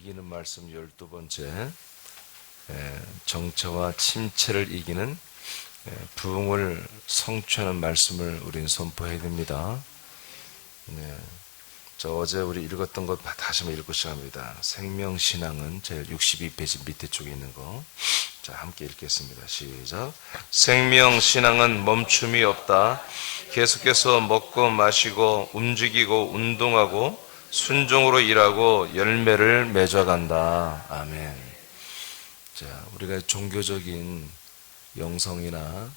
이기는 말씀 12번째, 정체와 침체를 이기는 부흥을 성취하는 말씀을 우리는 선포해야 됩니다. 저 어제 우리 읽었던 것 다시 한번 읽고 시작합니다. 생명신앙은 제 62페이지 밑에 쪽에 있는 거. 자, 함께 읽겠습니다. 시작. 생명신앙은 멈춤이 없다. 계속해서 먹고 마시고 움직이고 운동하고 순종으로 일하고 열매를 맺어간다. 아멘. 자, 우리가 종교적인 영성이나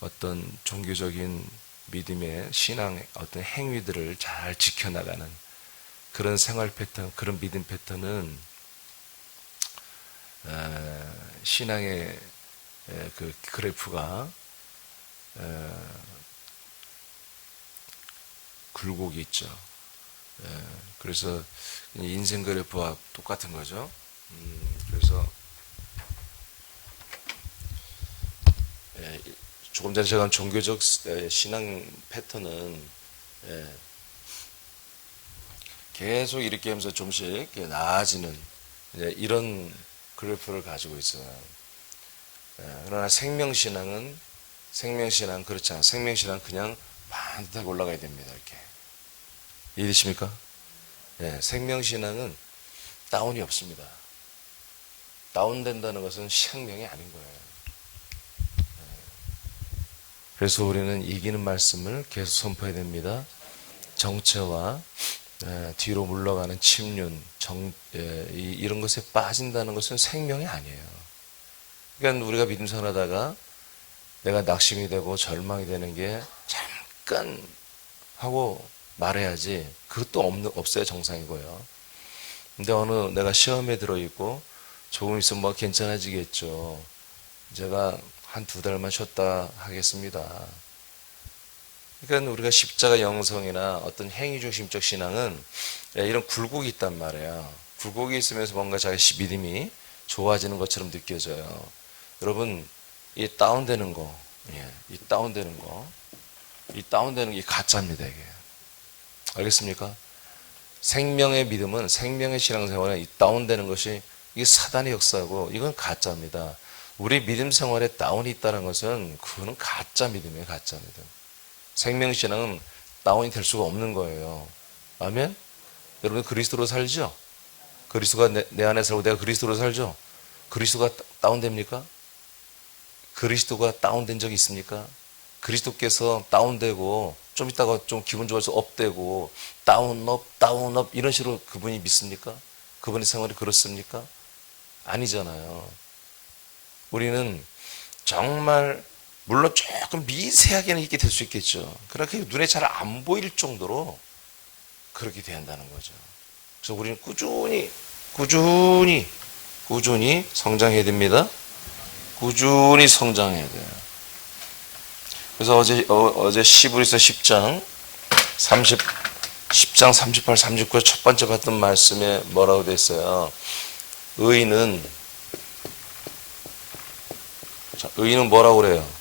어떤 종교적인 믿음의 신앙의 어떤 행위들을 잘 지켜나가는 그런 생활 패턴, 그런 믿음 패턴은 신앙의 그 그래프가 굴곡이 있죠. 그래서 인생 그래프와 똑같은 거죠. 그래서 조금 전에 제가 한 종교적 신앙 패턴은 계속 이렇게 하면서 좀씩 나아지는 이런 그래프를 가지고 있어요. 그러나 생명신앙 그렇지 않아요. 생명신앙 그냥 반듯하게 올라가야 됩니다. 이렇게 이해되십니까? 생명신앙은 다운이 없습니다. 다운된다는 것은 생명이 아닌 거예요. 그래서 우리는 이기는 말씀을 계속 선포해야 됩니다. 정체와 뒤로 물러가는 침륜, 이런 것에 빠진다는 것은 생명이 아니에요. 그러니까 우리가 믿음 생활하다가 내가 낙심이 되고 절망이 되는 게 잠깐 하고 말해야지. 그것도 없어야 정상이고요. 근데 어느 내가 시험에 들어있고 조금 있으면 뭐 괜찮아지겠죠. 제가 한 2달만 쉬었다 하겠습니다. 그러니까 우리가 십자가 영성이나 어떤 행위 중심적 신앙은 이런 굴곡이 있단 말이에요. 굴곡이 있으면서 뭔가 자기 믿음이 좋아지는 것처럼 느껴져요. 여러분, 이 다운되는 거, 이 다운되는 게 가짜입니다, 이게. 알겠습니까? 생명의 믿음은, 생명의 신앙생활은 이 다운되는 것이 이게 사단의 역사고 이건 가짜입니다. 우리 믿음 생활에 다운이 있다는 것은 그거는 가짜 믿음이에요. 가짜 믿음. 생명신앙은 다운이 될 수가 없는 거예요. 아멘? 여러분 그리스도로 살죠? 그리스도가 내 안에 살고 내가 그리스도로 살죠? 그리스도가 다운됩니까? 그리스도가 다운된 적이 있습니까? 그리스도께서 다운되고 좀 있다가 좀 기분 좋아서 업되고 다운업 이런 식으로 그분이 믿습니까? 그분의 생활이 그렇습니까? 아니잖아요. 우리는 정말 물론 조금 미세하게는 있게 될 수 있겠죠. 그렇게 눈에 잘 안 보일 정도로 그렇게 된다는 거죠. 그래서 우리는 꾸준히 성장해야 됩니다. 꾸준히 성장해야 돼요. 그래서 어제 시브리서 10장 38, 39 첫 번째 봤던 말씀에 뭐라고 됐어요? 의인은 뭐라고 그래요?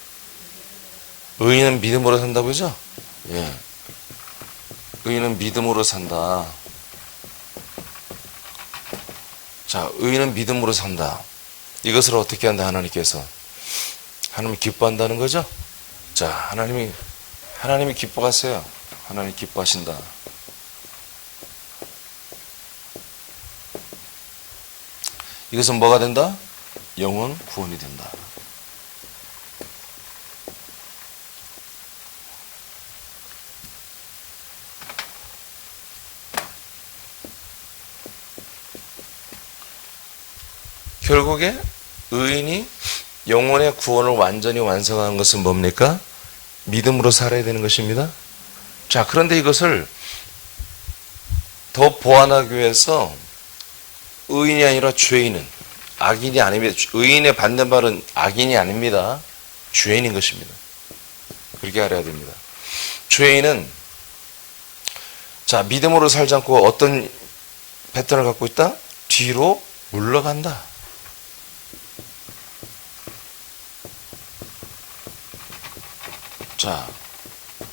의인은 믿음으로 산다고 그러죠? 의인은 믿음으로 산다. 자, 의인은 믿음으로 산다. 이것을 어떻게 한다, 하나님께서? 하나님이 기뻐한다는 거죠? 자, 하나님이 기뻐하세요. 하나님이 기뻐하신다. 이것은 뭐가 된다? 영혼 구원이 된다. 결국에 의인이 영혼의 구원을 완전히 완성하는 것은 뭡니까? 믿음으로 살아야 되는 것입니다. 자, 그런데 이것을 더 보완하기 위해서 의인이 아니라 죄인은, 악인이 아닙니다. 의인의 반대말은 악인이 아닙니다. 죄인인 것입니다. 그렇게 알아야 됩니다. 죄인은 자, 믿음으로 살지 않고 어떤 패턴을 갖고 있다? 뒤로 물러간다. 자,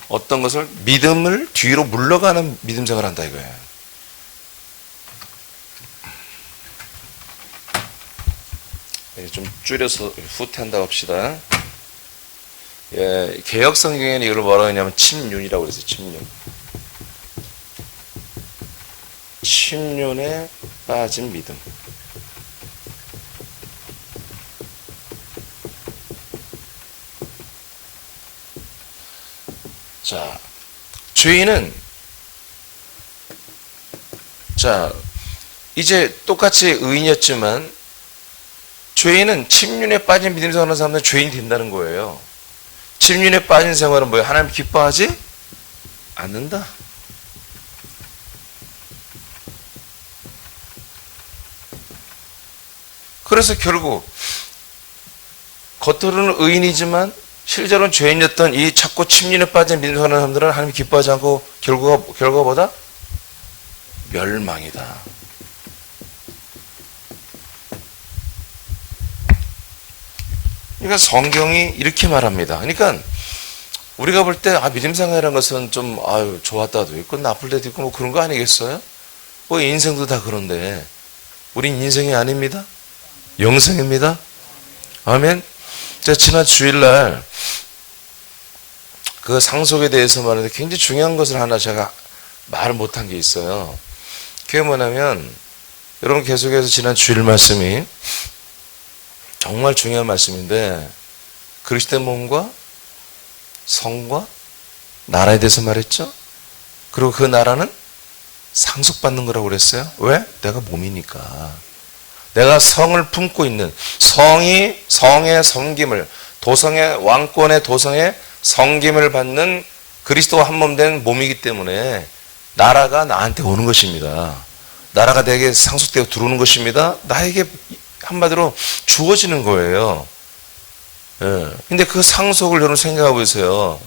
어떤 것을 믿음을 뒤로 물러가는 믿음 생활을 한다 이거예요. 좀 줄여서 후퇴한다고 합시다. 예, 개혁 성경에는 이걸 뭐라고 하냐면 침륜이라고 그랬어요. 침륜. 침륜에 빠진 믿음. 자, 죄인은 이제 똑같이 의인이었지만 죄인은 침륜에 빠진 믿음 생활하는 사람들은 죄인이 된다는 거예요. 침륜에 빠진 생활은 뭐예요? 하나님 기뻐하지 않는다. 그래서 결국 겉으로는 의인이지만 실제로는 죄인이었던 이 자꾸 침륜에 빠진 믿음 생활하는 사람들은 하나님 기뻐하지 않고 결과보다 멸망이다. 그러니까 성경이 이렇게 말합니다. 그러니까 우리가 볼 때 믿음 생활이라는 것은 좀 좋았다도 있고 나쁠 때도 있고 뭐 그런 거 아니겠어요? 뭐 인생도 다 그런데 우린 인생이 아닙니다. 영생입니다. 아멘. 제가 지난 주일날 그 상속에 대해서 말하는데 굉장히 중요한 것을 하나 제가 말을 못한 게 있어요. 그게 뭐냐면 여러분 계속해서 지난 주일 말씀이 정말 중요한 말씀인데 그리스도의 몸과 성과 나라에 대해서 말했죠. 그리고 그 나라는 상속받는 거라고 그랬어요. 왜? 내가 몸이니까. 내가 성을 품고 있는 성의 섬김을 도성의 왕권의 도성의 섬김을 받는 그리스도와 한 몸 된 몸이기 때문에 나라가 나한테 오는 것입니다. 나라가 내게 상속되어 들어오는 것입니다. 나에게 한마디로 주어지는 거예요. 예. 근데 그 상속을 여러분 생각해 보세요.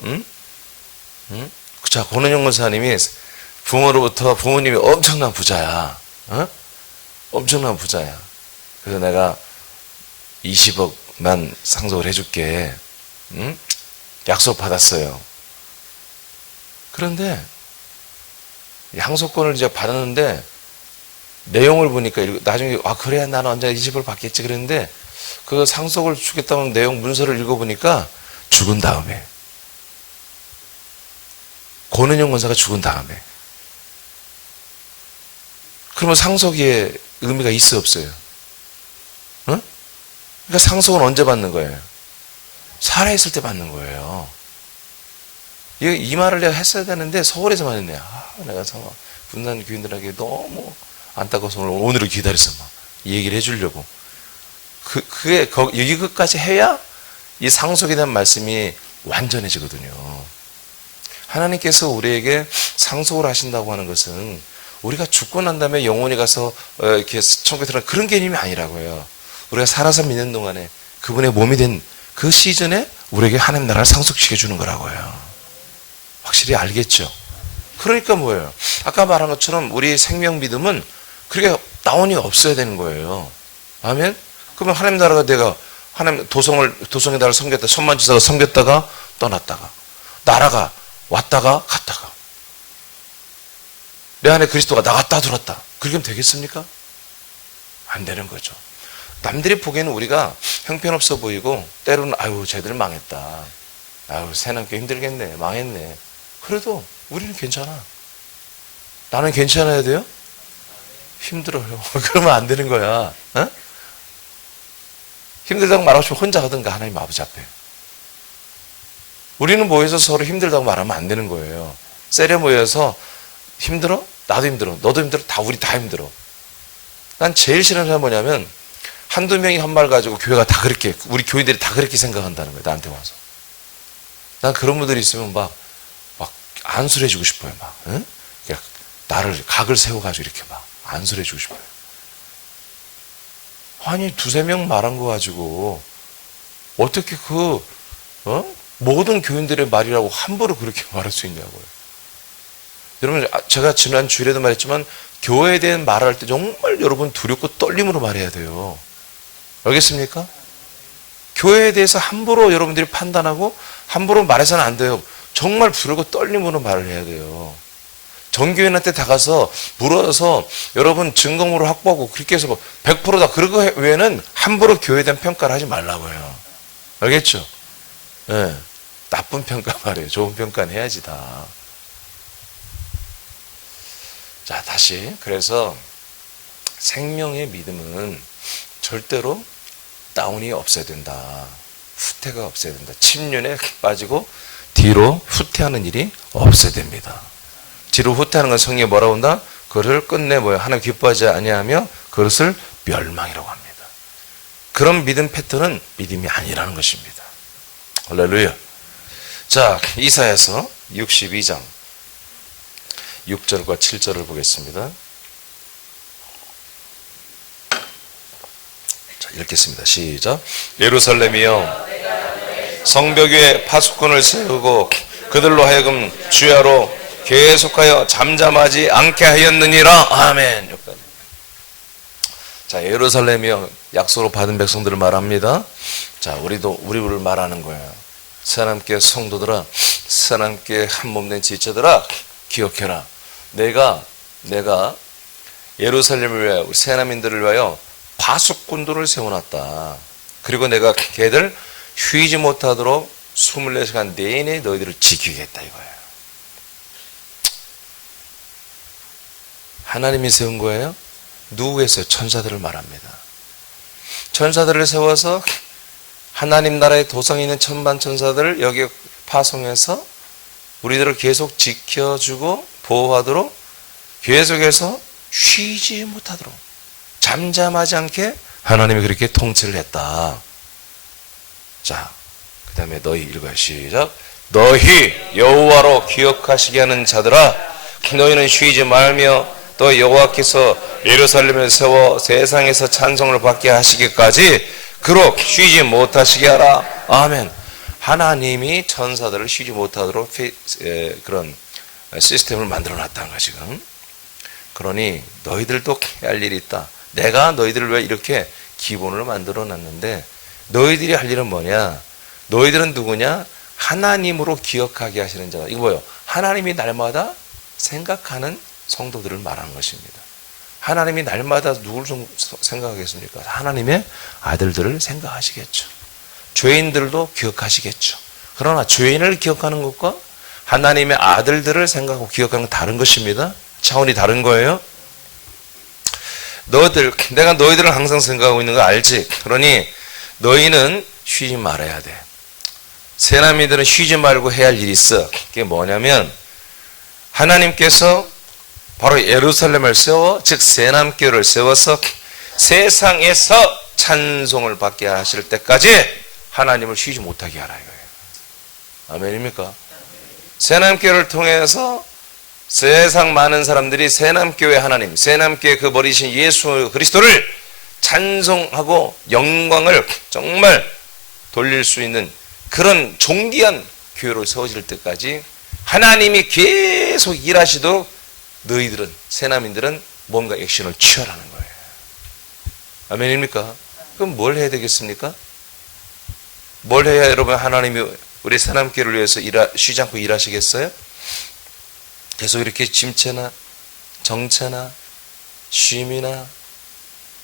자, 권은영 권사님이 부모님이 엄청난 부자야. 엄청난 부자야. 그래서 내가 20억만 상속을 해줄게. 약속 받았어요. 그런데 양속권을 이제 받았는데 내용을 보니까 나중에 그래야 나는 언제 20을 받겠지 그랬는데 그 상속을 주겠다는 내용 문서를 읽어보니까 죽은 다음에 권은영 권사가 죽은 다음에 그러면 상속의 의미가 있어 없어요? 그러니까 상속은 언제 받는 거예요? 살아있을 때 받는 거예요. 이 말을 내가 했어야 되는데 서울에서만 했네. 내가 정말 분단 교인들에게 너무 안타까워서 오늘을 기다렸어. 이 얘기를 해주려고. 그게 여기까지 해야 이 상속에 대한 말씀이 완전해지거든요. 하나님께서 우리에게 상속을 하신다고 하는 것은 우리가 죽고 난 다음에 영혼이 가서 이렇게 천국에 들어가는 그런 개념이 아니라고요. 우리가 살아서 믿는 동안에 그분의 몸이 된 그 시즌에 우리에게 하나님 나라를 상속시켜주는 거라고요. 확실히 알겠죠? 그러니까 뭐예요? 아까 말한 것처럼 우리 생명 믿음은 그렇게 다운이 없어야 되는 거예요. 아멘? 그러면 하나님 나라가 내가 하나님 도성의 나라를 섬겼다, 천만지사가 섬겼다가 떠났다가 나라가 왔다가 갔다가 내 안에 그리스도가 나갔다 들어왔다. 그렇게 하면 되겠습니까? 안 되는 거죠. 남들이 보기에는 우리가 형편없어 보이고 때로는 쟤들 망했다. 새남기 힘들겠네. 망했네. 그래도 우리는 괜찮아. 나는 괜찮아야 돼요? 힘들어요. 그러면 안 되는 거야. 힘들다고 말하고 싶으면 혼자 하든가 하나님 아버지 앞에. 우리는 모여서 서로 힘들다고 말하면 안 되는 거예요. 세려 모여서 힘들어? 나도 힘들어. 너도 힘들어. 우리 다 힘들어. 난 제일 싫어하는 사람 뭐냐면 한두 명이 한 말 가지고 교회가 다 그렇게 우리 교인들이 다 그렇게 생각한다는 거예요. 나한테 와서. 난 그런 분들이 있으면 막 안술해주고 싶어요. 응? 나를 각을 세워가지고 이렇게 안술해주고 싶어요. 아니 두세 명 말한 거 가지고 어떻게 모든 교인들의 말이라고 함부로 그렇게 말할 수 있냐고요. 여러분 제가 지난 주일에도 말했지만 교회에 대한 말을 할 때 정말 여러분 두렵고 떨림으로 말해야 돼요. 알겠습니까? 교회에 대해서 함부로 여러분들이 판단하고 함부로 말해서는 안 돼요. 정말 두렵고 떨림으로 말을 해야 돼요. 종교인한테 다가서 물어서 여러분 증거물을 확보하고 그렇게 해서 100%다 그러고 외에는 함부로 교회에 대한 평가를 하지 말라고요. 알겠죠? 예. 나쁜 평가 말이에요. 좋은 평가는 해야지 다. 자, 다시. 그래서 생명의 믿음은 절대로 다운이 없어야 된다. 후퇴가 없어야 된다. 침륜에 빠지고 뒤로 후퇴하는 일이 없어야 됩니다. 뒤로 후퇴하는 건 성경에 뭐라고 한다? 그것을 끝내 뭐예요? 하나님 기뻐하지 아니하며 그것을 멸망이라고 합니다. 그런 믿음 패턴은 믿음이 아니라는 것입니다. 할렐루야. 자, 이사야서 62장 6절과 7절을 보겠습니다. 자, 읽겠습니다. 시작. 예루살렘이여 성벽 위에 파수꾼을 세우고 그들로 하여금 주야로 계속하여 잠잠하지 않게 하였느니라. 아멘. 여기까지. 자, 예루살렘이여 약속으로 받은 백성들을 말합니다. 자, 우리를 말하는 거예요. 새하나님께 성도들아, 새하나님께 한몸된 지체들아, 기억해라. 내가 예루살렘을 위하여 우리 새하나님들을 위하여 파수꾼들을 세워놨다. 그리고 내가 걔들 쉬지 못하도록 24시간 내내 너희들을 지키겠다 이거예요. 하나님이 세운 거예요? 누구 했어요? 천사들을 말합니다. 천사들을 세워서 하나님 나라의 도성에 있는 천만 천사들을 여기에 파송해서 우리들을 계속 지켜주고 보호하도록 계속해서 쉬지 못하도록 잠잠하지 않게 하나님이 그렇게 통치를 했다. 자, 그 다음에 너희 읽어요. 시작. 너희 여호와로 기억하시게 하는 자들아, 너희는 쉬지 말며 또 여호와께서 예루살렘을 세워 세상에서 찬송을 받게 하시기까지 그로 쉬지 못하시게 하라. 아멘. 하나님이 천사들을 쉬지 못하도록 그런 시스템을 만들어 놨다는 거야 지금. 그러니 너희들도 해야 할 일이 있다. 내가 너희들을 왜 이렇게 기본을 만들어 놨는데 너희들이 할 일은 뭐냐? 너희들은 누구냐? 하나님으로 기억하게 하시는 자다. 이거 뭐예요? 하나님이 날마다 생각하는 성도들을 말하는 것입니다. 하나님이 날마다 누구를 생각하겠습니까? 하나님의 아들들을 생각하시겠죠. 죄인들도 기억하시겠죠. 그러나 죄인을 기억하는 것과 하나님의 아들들을 생각하고 기억하는 건 다른 것입니다. 차원이 다른 거예요. 내가 너희들을 항상 생각하고 있는 거 알지? 그러니 너희는 쉬지 말아야 돼. 새나미들은 쉬지 말고 해야 할 일이 있어. 그게 뭐냐면 하나님께서 바로 예루살렘을 세워, 즉 새남교를 세워서 세상에서 찬송을 받게 하실 때까지 하나님을 쉬지 못하게 하라 이거예요. 아멘입니까? 새남교를 통해서 세상 많은 사람들이 새남교의 하나님, 새남교의 그 머리신 예수 그리스도를 찬송하고 영광을 정말 돌릴 수 있는 그런 존귀한 교회로 세워질 때까지 하나님이 계속 일하시도록 너희들은, 새남인들은 뭔가 액션을 취하라는 거예요. 아멘입니까? 그럼 뭘 해야 되겠습니까? 뭘 해야 여러분 하나님이 우리 새남교를 위해서 쉬지 않고 일하시겠어요? 계속 이렇게 짐체나 정체나 쉼이나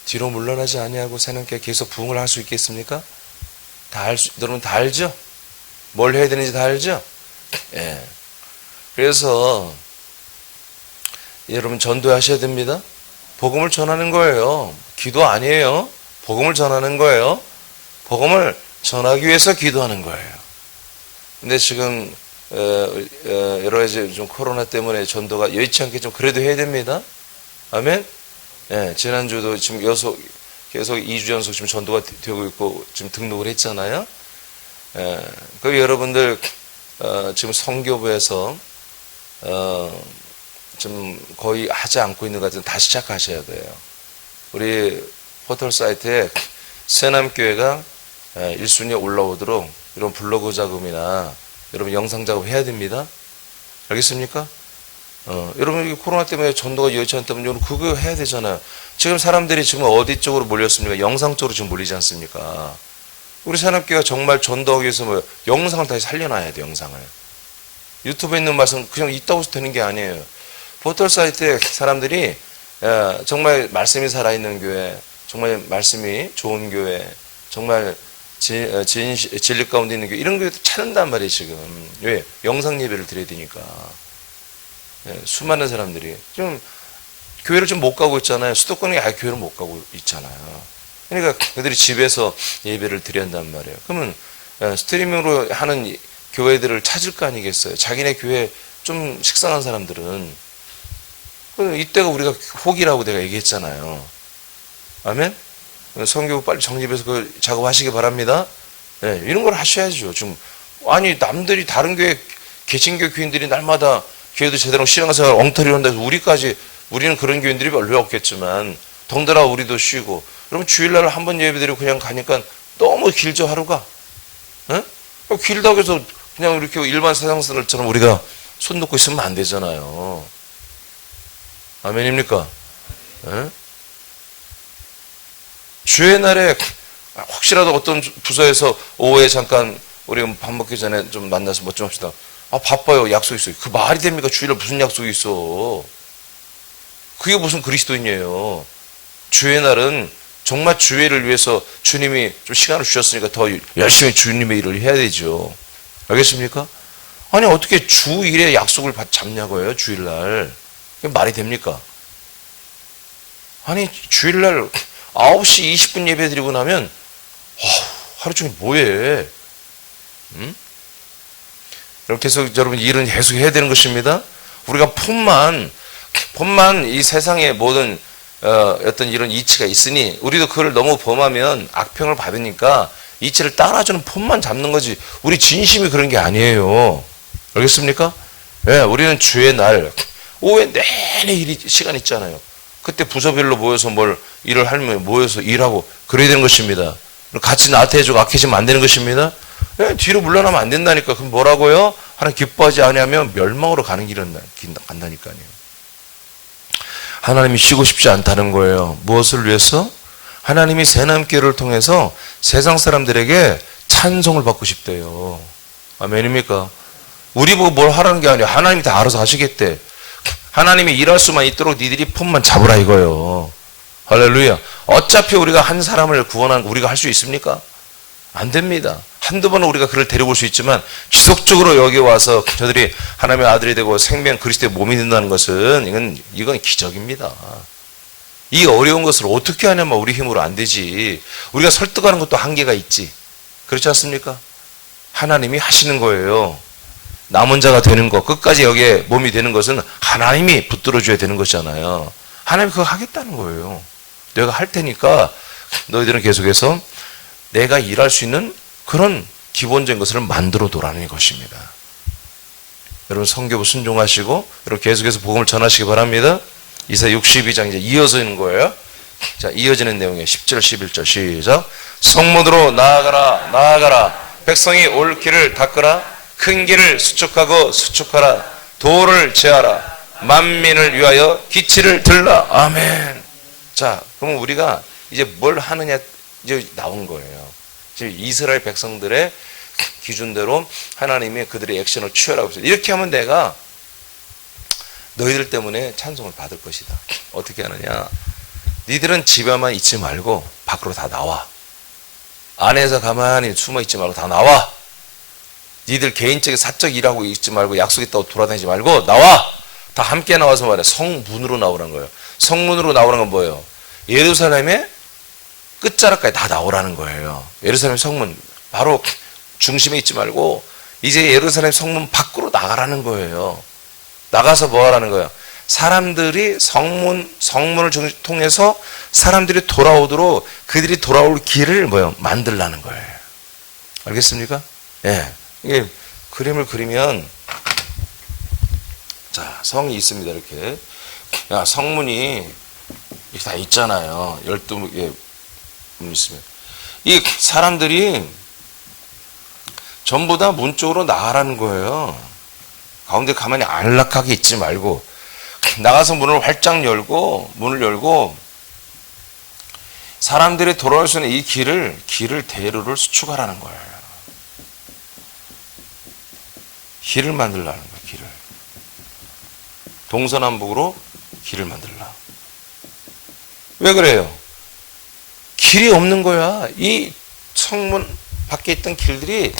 뒤로 물러나지 아니하고 새남교에 계속 부흥을 할 수 있겠습니까? 여러분 다 알죠? 뭘 해야 되는지 다 알죠? 예. 그래서 여러분 전도하셔야 됩니다. 복음을 전하는 거예요. 기도 아니에요. 복음을 전하는 거예요. 복음을 전하기 위해서 기도하는 거예요. 근데 지금 여러 가지 좀 코로나 때문에 전도가 여의치 않게 좀 그래도 해야 됩니다. 아멘. 예, 지난주도 지금 계속 2주 연속 지금 전도가 되고 있고 지금 등록을 했잖아요. 예, 그 여러분들 지금 선교부에서 좀 거의 하지 않고 있는 것 같은데 다시 시작하셔야 돼요. 우리 포털 사이트에 새남교회가 1순위에 올라오도록 이런 블로그 작업이나 여러분 영상 작업 해야 됩니다. 알겠습니까? 여러분 코로나 때문에 전도가 여의치 않다면 여러분 그거 해야 되잖아요. 지금 사람들이 지금 어디 쪽으로 몰렸습니까? 영상 쪽으로 지금 몰리지 않습니까? 우리 새남교회가 정말 전도하기 위해서 뭐 영상을 다시 살려놔야 돼. 영상을. 유튜브에 있는 말씀 그냥 있다고 해서 되는 게 아니에요. 포털 사이트에 사람들이 정말 말씀이 살아있는 교회, 정말 말씀이 좋은 교회, 정말 진리 가운데 있는 교회, 이런 교회 찾는단 말이에요, 지금. 왜? 영상 예배를 드려야 되니까. 수많은 사람들이. 좀, 교회를 좀 못 가고 있잖아요. 수도권에 아예 교회를 못 가고 있잖아요. 그러니까 그들이 집에서 예배를 드려야 한단 말이에요. 그러면 스트리밍으로 하는 교회들을 찾을 거 아니겠어요? 자기네 교회 좀 식상한 사람들은. 이때가 우리가 혹이라고 내가 얘기했잖아요. 아멘? 성교 빨리 정립해서 그 작업하시기 바랍니다. 네, 이런 걸 하셔야죠. 좀 아니 남들이 다른 교회 개신교 교인들이 날마다 교회도 제대로 신앙생활 엉터리로 한다고 해서 우리는 그런 교인들이 별로 없겠지만 덩달아 우리도 쉬고 그러면 주일날 한 번 예배드리고 그냥 가니까 너무 길죠 하루가. 네? 길다고 해서 그냥 이렇게 일반 세상사람들처럼 우리가 손 놓고 있으면 안 되잖아요. 아멘입니까? 네? 주의 날에 혹시라도 어떤 부서에서 오후에 잠깐 우리 밥 먹기 전에 좀 만나서 뭐 좀 합시다. 아 바빠요. 약속 있어요. 그 말이 됩니까? 주일날 무슨 약속이 있어. 그게 무슨 그리스도인이에요. 주의 날은 정말 주의를 위해서 주님이 좀 시간을 주셨으니까 더 열심히 주님의 일을 해야 되죠. 알겠습니까? 아니 어떻게 주일에 약속을 잡냐고요. 주일날. 그게 말이 됩니까? 아니 주일날 9시 20분 예배 드리고 나면 하루 종일 뭐해? 응? 그럼 계속 여러분 일은 계속 해야 되는 것입니다. 우리가 폰만 이 세상의 모든 어떤 이런 이치가 있으니 우리도 그걸 너무 범하면 악평을 받으니까 이치를 따라주는 폰만 잡는 거지 우리 진심이 그런 게 아니에요. 알겠습니까? 예, 우리는 주의 날 오후에 내내 시간 있잖아요. 그때 부서별로 모여서 일을 하면 모여서 일하고 그래야 되는 것입니다. 같이 나태해지고 악해지면 안 되는 것입니다. 예, 뒤로 물러나면 안 된다니까. 그럼 뭐라고요? 하나님 기뻐하지 않으면 멸망으로 가는 길은 간다니까요. 하나님이 쉬고 싶지 않다는 거예요. 무엇을 위해서? 하나님이 새남교회를 통해서 세상 사람들에게 찬송을 받고 싶대요. 아멘입니까? 우리 보고 뭘 하라는 게 아니라 하나님이 다 알아서 하시겠대. 하나님이 일할 수만 있도록 니들이 폰만 잡으라 이거요. 할렐루야. 어차피 우리가 한 사람을 구원한 거 우리가 할 수 있습니까? 안 됩니다. 한두 번은 우리가 그를 데려볼 수 있지만 지속적으로 여기 와서 저들이 하나님의 아들이 되고 생명 그리스도의 몸이 된다는 것은 이건 기적입니다. 이 어려운 것을 어떻게 하냐면 우리 힘으로 안 되지. 우리가 설득하는 것도 한계가 있지. 그렇지 않습니까? 하나님이 하시는 거예요. 남은 자가 되는 것, 끝까지 여기에 몸이 되는 것은 하나님이 붙들어줘야 되는 것이잖아요. 하나님이 그거 하겠다는 거예요. 내가 할 테니까 너희들은 계속해서 내가 일할 수 있는 그런 기본적인 것을 만들어 놓으라는 것입니다. 여러분 성교부 순종하시고 여러분 계속해서 복음을 전하시기 바랍니다. 이사야 62장 이제 이어서 있는 거예요. 자, 이어지는 내용이에요. 10절 11절 시작. 성문으로 나아가라 나아가라 백성이 올 길을 닦으라 큰 길을 수축하라 도를 제하라 만민을 위하여 기치를 들라. 아멘. 자, 그러면 우리가 이제 뭘 하느냐 이제 나온 거예요. 지금 이스라엘 백성들의 기준대로 하나님이 그들의 액션을 취하라고 했어요. 이렇게 하면 내가 너희들 때문에 찬송을 받을 것이다. 어떻게 하느냐? 니들은 집에만 있지 말고 밖으로 다 나와. 안에서 가만히 숨어 있지 말고 다 나와. 니들 개인적인 사적 일하고 있지 말고 약속 있다고 돌아다니지 말고 나와. 다 함께 나와서 말해. 성문으로 나오라는 거예요. 성문으로 나오라는 건 뭐예요? 예루살렘의 끝자락까지 다 나오라는 거예요. 예루살렘 성문 바로 중심에 있지 말고 이제 예루살렘 성문 밖으로 나가라는 거예요. 나가서 뭐 하라는 거예요? 사람들이 성문을 통해서 사람들이 돌아오도록 그들이 돌아올 길을 만들라는 거예요. 알겠습니까? 예. 이게 그림을 그리면 자, 성이 있습니다. 이렇게. 야, 성문이 이렇게 다 있잖아요. 12개 문 있으면. 이 사람들이 전부 다 문 쪽으로 나가라는 거예요. 가운데 가만히 안락하게 있지 말고 나가서 문을 열고 사람들이 돌아올 수 있는 이 길을 대로를 수축하라는 거예요. 길을 만들라는 거예요. 길을. 동서남북으로 길을 만들라. 왜 그래요? 길이 없는 거야. 이 성문 밖에 있던 길들이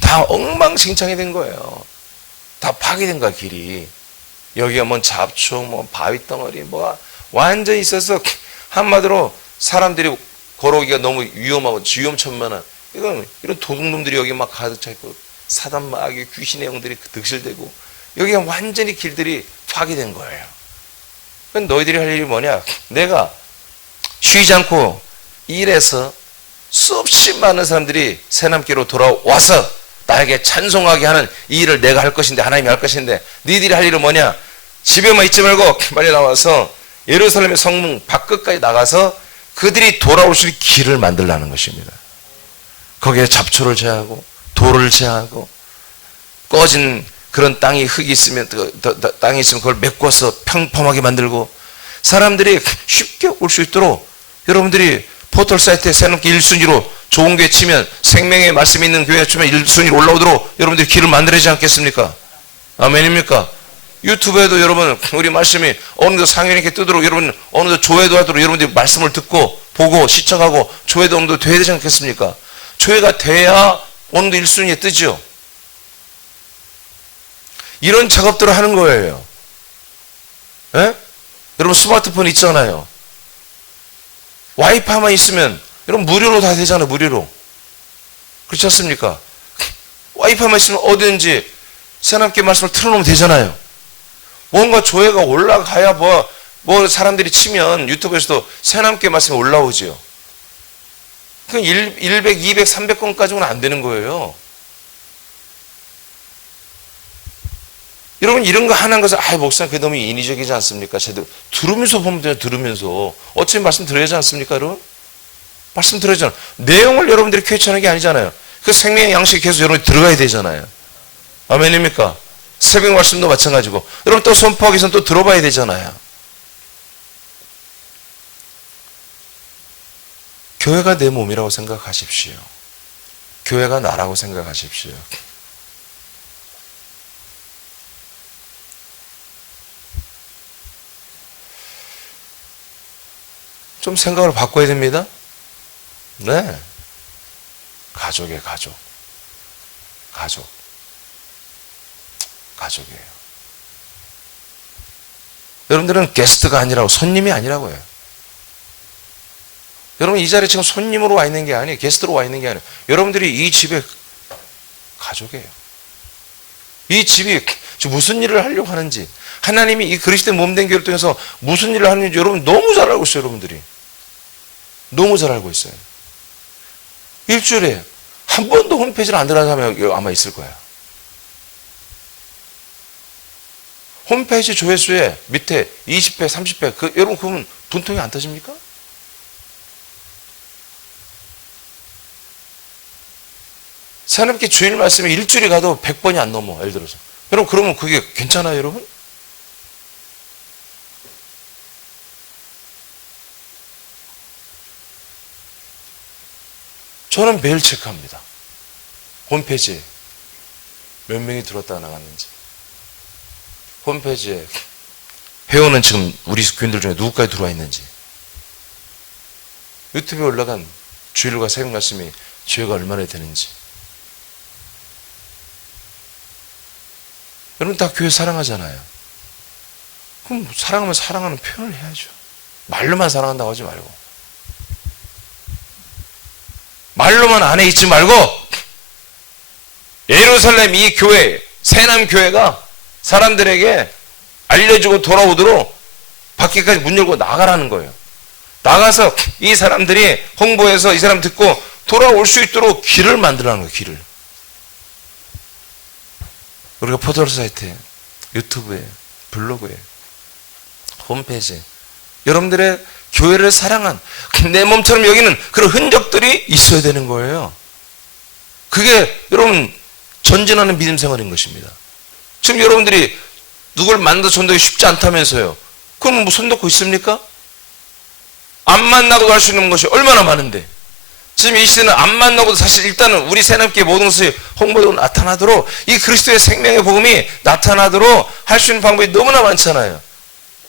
다 엉망진창이 된 거예요. 다 파괴된 거야, 길이. 여기가 뭐 잡초, 뭐 바위덩어리, 뭐 완전히 있어서 한마디로 사람들이 걸어오기가 너무 위험하고 위험천만한 이런 도둑놈들이 여기 막 가득 차 있고 사단 마귀 귀신의 영들이 득실되고 여기가 완전히 길들이 파괴된 거예요. 너희들이 할 일이 뭐냐? 내가 쉬지 않고 일해서 수없이 많은 사람들이 새남기로 돌아와서 나에게 찬송하게 하는 이 일을 내가 할 것인데, 하나님이 할 것인데, 너희들이 할 일은 뭐냐? 집에만 있지 말고 빨리 나와서 예루살렘의 성문 밖까지 나가서 그들이 돌아올 수 있는 길을 만들라는 것입니다. 거기에 잡초를 제하고 돌을 제하고 꺼진 그런 땅이 흙이 있으면 땅이 있으면 그걸 메꿔서 평범하게 만들고 사람들이 쉽게 올 수 있도록 여러분들이 포털 사이트에 새롭게 1순위로 좋은 교회 치면 생명의 말씀이 있는 교회 치면 1순위로 올라오도록 여러분들이 길을 만들어야지 않겠습니까? 아멘입니까? 유튜브에도 여러분 우리 말씀이 어느덧 상위 있게 뜨도록 여러분 어느덧 조회도 하도록 여러분들이 말씀을 듣고 보고 시청하고 조회도 어느덧 돼야 되지 않겠습니까? 조회가 돼야 어느덧 1순위에 뜨죠. 이런 작업들을 하는 거예요. 예? 여러분 스마트폰 있잖아요. 와이파이만 있으면 여러분 무료로 다 되잖아요. 무료로. 그렇지 않습니까? 와이파이만 있으면 어디든지 새남께 말씀을 틀어놓으면 되잖아요. 뭔가 조회가 올라가야 뭐 사람들이 치면 유튜브에서도 새남께 말씀이 올라오지요. 그 100, 200, 300건까지는 안 되는 거예요. 여러분 이런 거 하는 것은 목사님 그게 너무 인위적이지 않습니까? 제대로 들으면서 보면 돼요. 들으면서 어차피 말씀 들어야지 않습니까? 여러분 말씀 들어야잖아요. 내용을 여러분들이 쾌치하는 게 아니잖아요. 그 생명의 양식이 계속 여러분이 들어가야 되잖아요. 아멘입니까? 새벽 말씀도 마찬가지고 여러분 또 선포하기 위해서는 또 들어봐야 되잖아요. 교회가 내 몸이라고 생각하십시오. 교회가 나라고 생각하십시오. 좀 생각을 바꿔야 됩니다. 네. 가족이에요, 가족. 가족이에요. 여러분들은 게스트가 아니라고, 손님이 아니라고요. 여러분 이 자리에 지금 손님으로 와 있는 게 아니에요. 게스트로 와 있는 게 아니에요. 여러분들이 이 집의 가족이에요. 이 집이 무슨 일을 하려고 하는지, 하나님이 이 그리스도의 몸된 교회를 통해서 무슨 일을 하는지 여러분 너무 잘 알고 있어요. 여러분들이 너무 잘 알고 있어요. 일주일에 한 번도 홈페이지를 안 들어간 사람이 아마 있을 거예요. 홈페이지 조회수에 밑에 20배, 30배, 여러분 그러면 분통이 안 터집니까? 새롭게 주일 말씀에 일주일에 가도 100번이 안 넘어, 예를 들어서. 여러분 그러면 그게 괜찮아요, 여러분? 저는 매일 체크합니다. 홈페이지에 몇 명이 들어왔다 나갔는지. 홈페이지에 회원은 지금 우리 교인들 중에 누구까지 들어와 있는지. 유튜브에 올라간 주일과 새벽 말씀이 조회가 얼마나 되는지. 여러분 다 교회 사랑하잖아요. 그럼 사랑하면 사랑하는 표현을 해야죠. 말로만 사랑한다고 하지 말고. 말로만 안에 있지 말고 예루살렘 이 교회, 새남교회가 사람들에게 알려주고 돌아오도록 밖에까지 문 열고 나가라는 거예요. 나가서 이 사람들이 홍보해서 이 사람 듣고 돌아올 수 있도록 길을 만들라는 거예요. 길을. 우리가 포털 사이트에, 유튜브에, 블로그에, 홈페이지에 여러분들의 교회를 사랑한 내 몸처럼 여기는 그런 흔적들이 있어야 되는 거예요. 그게 여러분 전진하는 믿음 생활인 것입니다. 지금 여러분들이 누굴 만나서 손도기 쉽지 않다면서요. 그럼 뭐 손 놓고 있습니까? 안 만나고 갈 수 있는 것이 얼마나 많은데. 지금 이 시대는 안 만나고도 사실 일단은 우리 새남교회 모든 것이 홍보되고 나타나도록 이 그리스도의 생명의 복음이 나타나도록 할 수 있는 방법이 너무나 많잖아요.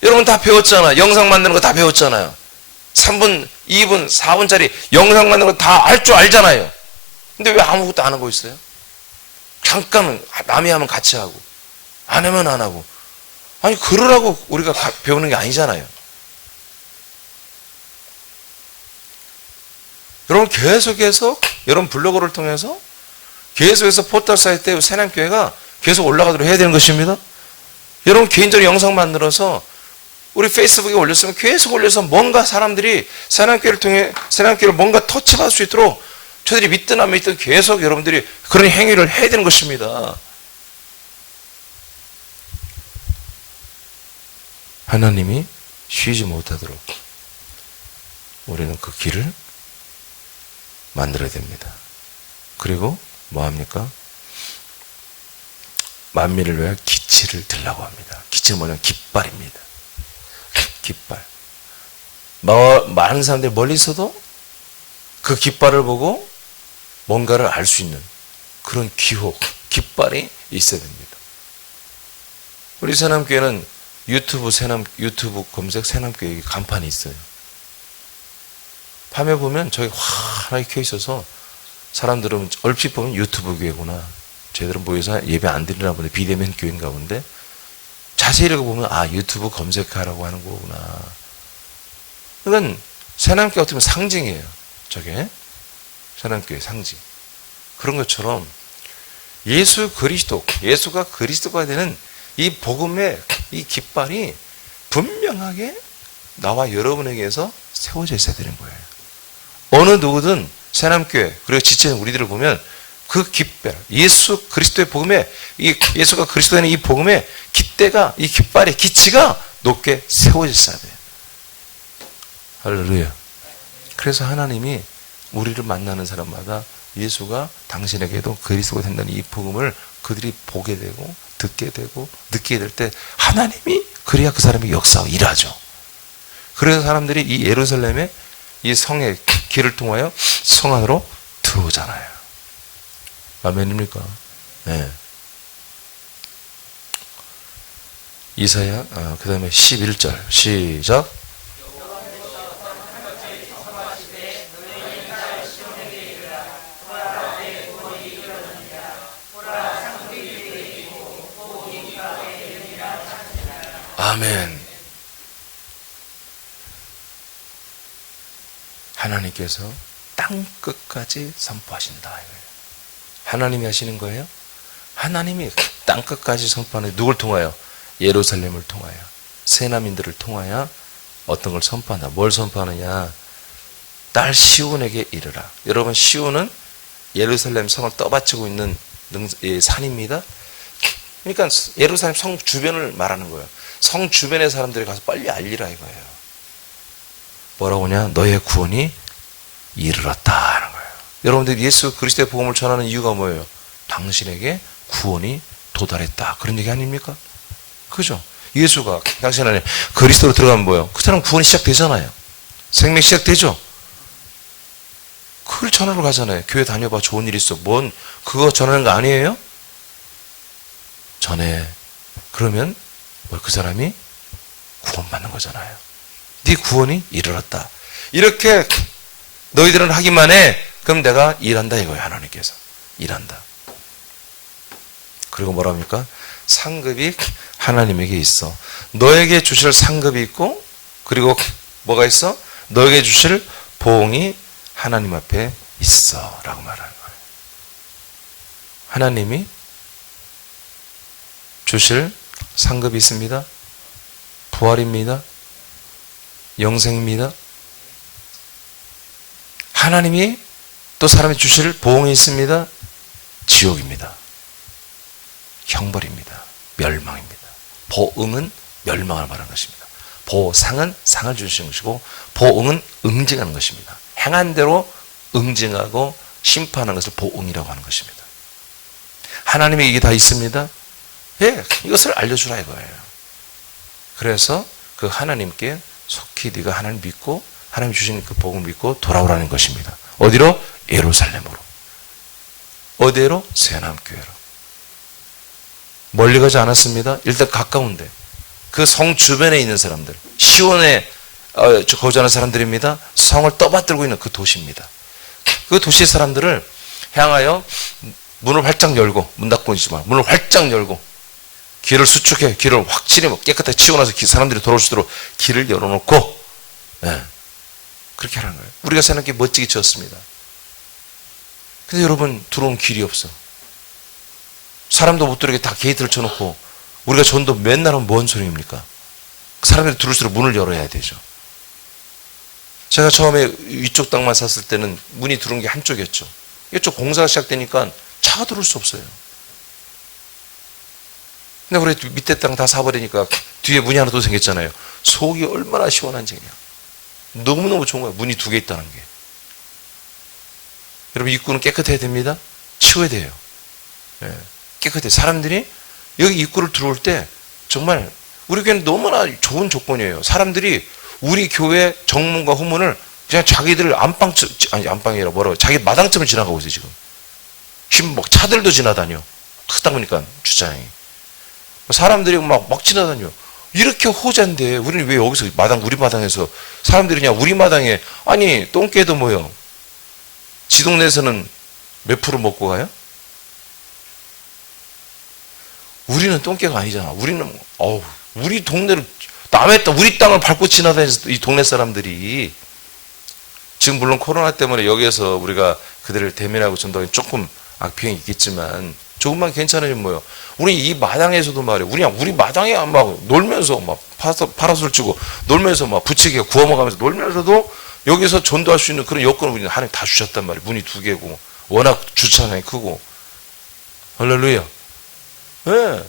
여러분 다 배웠잖아요. 영상 만드는 거 다 배웠잖아요. 3분, 2분, 4분짜리 영상 만드는 거 다 알 줄 알잖아요. 근데 왜 아무것도 안 하고 있어요? 잠깐은 남이 하면 같이 하고 안 하면 안 하고. 아니 그러라고 우리가 배우는 게 아니잖아요. 여러분 계속해서 여러분 블로그를 통해서 계속해서 포털 사이트에 새남교회가 계속 올라가도록 해야 되는 것입니다. 여러분 개인적으로 영상 만들어서 우리 페이스북에 올렸으면 계속 올려서 뭔가 사람들이 새남교회를 통해 새남교회를 뭔가 터치받을 수 있도록 저들이 믿든 안 믿든 계속 여러분들이 그런 행위를 해야 되는 것입니다. 하나님이 쉬지 못하도록 우리는 그 길을 만들어야 됩니다. 그리고 뭐합니까? 만민을 위하여 기치를 들라고 합니다. 기치는 뭐냐면 깃발입니다. 깃발. 많은 사람들이 멀리 있어도 그 깃발을 보고 뭔가를 알 수 있는 그런 기호, 깃발이 있어야 됩니다. 우리 새남교회는 유튜브 검색 새남교회 간판이 있어요. 밤에 보면 저기 환하게 켜 있어서 사람들은 얼핏 보면 유튜브 교회구나. 저희들은 모여서 예배 안 드리나 보네. 비대면 교회인가 본데 자세히 읽어보면 아 유튜브 검색하라고 하는 거구나. 그러니까 새남교회 어떻게 보면 상징이에요. 저게 새남교회 상징. 그런 것처럼 예수가 그리스도가 되는 이 복음의 이 깃발이 분명하게 나와 여러분에게서 세워져 있어야 되는 거예요. 어느 누구든 새남교회 그리고 지체는 우리들을 보면 그 깃발, 예수 그리스도의 복음에 예수가 그리스도 되는 이 복음의 깃대가 이 깃발의 기치가 높게 세워져 있어야 돼요. 할렐루야. 그래서 하나님이 우리를 만나는 사람마다 예수가 당신에게도 그리스도가 된다는 이 복음을 그들이 보게 되고 듣게 되고 느끼게 될 때 하나님이 그래야 그 사람이 역사하고 일하죠. 그래서 사람들이 이 예루살렘의 이 성의 길을 통하여 성 안으로 들어오잖아요. 아멘입니까? 네. 이사야 그 다음에 11절 시작. 아멘. 하나님께서 땅 끝까지 선포하신다. 하나님이 하시는 거예요. 하나님이 땅 끝까지 선포하는 누굴 통하여? 예루살렘을 통하여 세나민들을 통하여 어떤 걸 선포한다. 뭘 선포하느냐? 딸 시온에게 이르라. 여러분 시온은 예루살렘 성을 떠받치고 있는 산입니다. 그러니까 예루살렘 성 주변을 말하는 거예요. 성 주변의 사람들이 가서 빨리 알리라 이거예요. 뭐라고 하냐? 너의 구원이 이르렀다 하는 거예요. 여러분들 예수 그리스도의 복음을 전하는 이유가 뭐예요? 당신에게 구원이 도달했다. 그런 얘기 아닙니까? 그죠? 예수가 당신 안에 그리스도로 들어가면 뭐예요? 그 사람 구원이 시작되잖아요. 생명 시작되죠? 그걸 전하러 가잖아요. 교회 다녀봐. 좋은 일 있어. 뭔 그거 전하는 거 아니에요? 전에 그러면 그 사람이 구원받는 거잖아요. 네 구원이 이르렀다. 이렇게 너희들은 하기만 해. 그럼 내가 일한다 이거예요. 하나님께서 일한다. 그리고 뭐라 합니까? 상급이 하나님에게 있어. 너에게 주실 상급이 있고 그리고 뭐가 있어? 너에게 주실 보응이 하나님 앞에 있어 라고 말하는 거예요. 하나님이 주실 상급이 있습니다. 부활입니다. 영생입니다. 하나님이 또 사람이 주실 보응이 있습니다. 지옥입니다. 형벌입니다. 멸망입니다. 보응은 멸망을 말하는 것입니다. 보상은 상을 주시는 것이고 보응은 응징하는 것입니다. 행한 대로 응징하고 심판하는 것을 보응이라고 하는 것입니다. 하나님의 이게 다 있습니다. 예, 이것을 알려주라 이거예요. 그래서 그 하나님께 속히 네가 하나님 믿고 하나님 주신 그 복음을 믿고 돌아오라는 것입니다. 어디로? 예루살렘으로. 어디로? 새남교회로. 멀리 가지 않았습니다. 일단 가까운데. 그 성 주변에 있는 사람들, 시온에 거주하는 사람들입니다. 성을 떠받들고 있는 그 도시입니다. 그 도시 사람들을 향하여 문을 활짝 열고, 문 닫고 있지 마. 문을 활짝 열고 길을 수축해, 길을 확실히 깨끗하게 치고 나서 사람들이 돌아올 수 있도록 길을 열어놓고, 그렇게 하는 거예요. 우리가 생각해 멋지게 지었습니다. 근데 여러분, 들어온 길이 없어. 사람도 못 들어오게 다 게이트를 쳐놓고, 우리가 전도 맨날 하면 뭔 소리입니까? 사람들이 들을수록 문을 열어야 되죠. 제가 처음에 이쪽 땅만 샀을 때는 문이 들어온 게 한쪽이었죠. 이쪽 공사가 시작되니까 차가 들어올 수 없어요. 근데 우리 밑에 땅 다 사버리니까 뒤에 문이 하나 더 생겼잖아요. 속이 얼마나 시원한지 그냥. 너무너무 좋은 거예요. 문이 2개 있다는 게. 여러분, 입구는 깨끗해야 됩니다. 치워야 돼요. 깨끗해. 사람들이 여기 입구를 들어올 때 정말 우리 교회는 너무나 좋은 조건이에요. 사람들이 우리 교회 정문과 후문을 그냥 자기들 안방이라 뭐라고, 자기 마당쯤을 지나가고 있어요, 지금. 막 차들도 지나다녀. 크다 보니까 주차장이. 사람들이 막 지나다녀. 이렇게 호자인데 우리는 왜 여기서 우리 마당에서 사람들이 그냥 우리 마당에, 아니, 똥개도 뭐요? 지 동네에서는 몇 프로 먹고 가요? 우리는 똥개가 아니잖아. 우리는, 우리 동네를, 우리 땅을 밟고 지나다니면서 이 동네 사람들이, 지금 물론 코로나 때문에 여기에서 우리가 그들을 대면하고 전도하기 조금 악평이 있겠지만, 조금만 괜찮으면 뭐요? 우리 이 마당에서도 말이에요. 우리 마당에 막 놀면서 막 파라솔 치고 놀면서 막 부치게 구워 먹으면서 놀면서도 여기서 전도할 수 있는 그런 여건을 우리는 하나님 다 주셨단 말이에요. 문이 2개고, 워낙 주차장이 크고. 할렐루야. 네.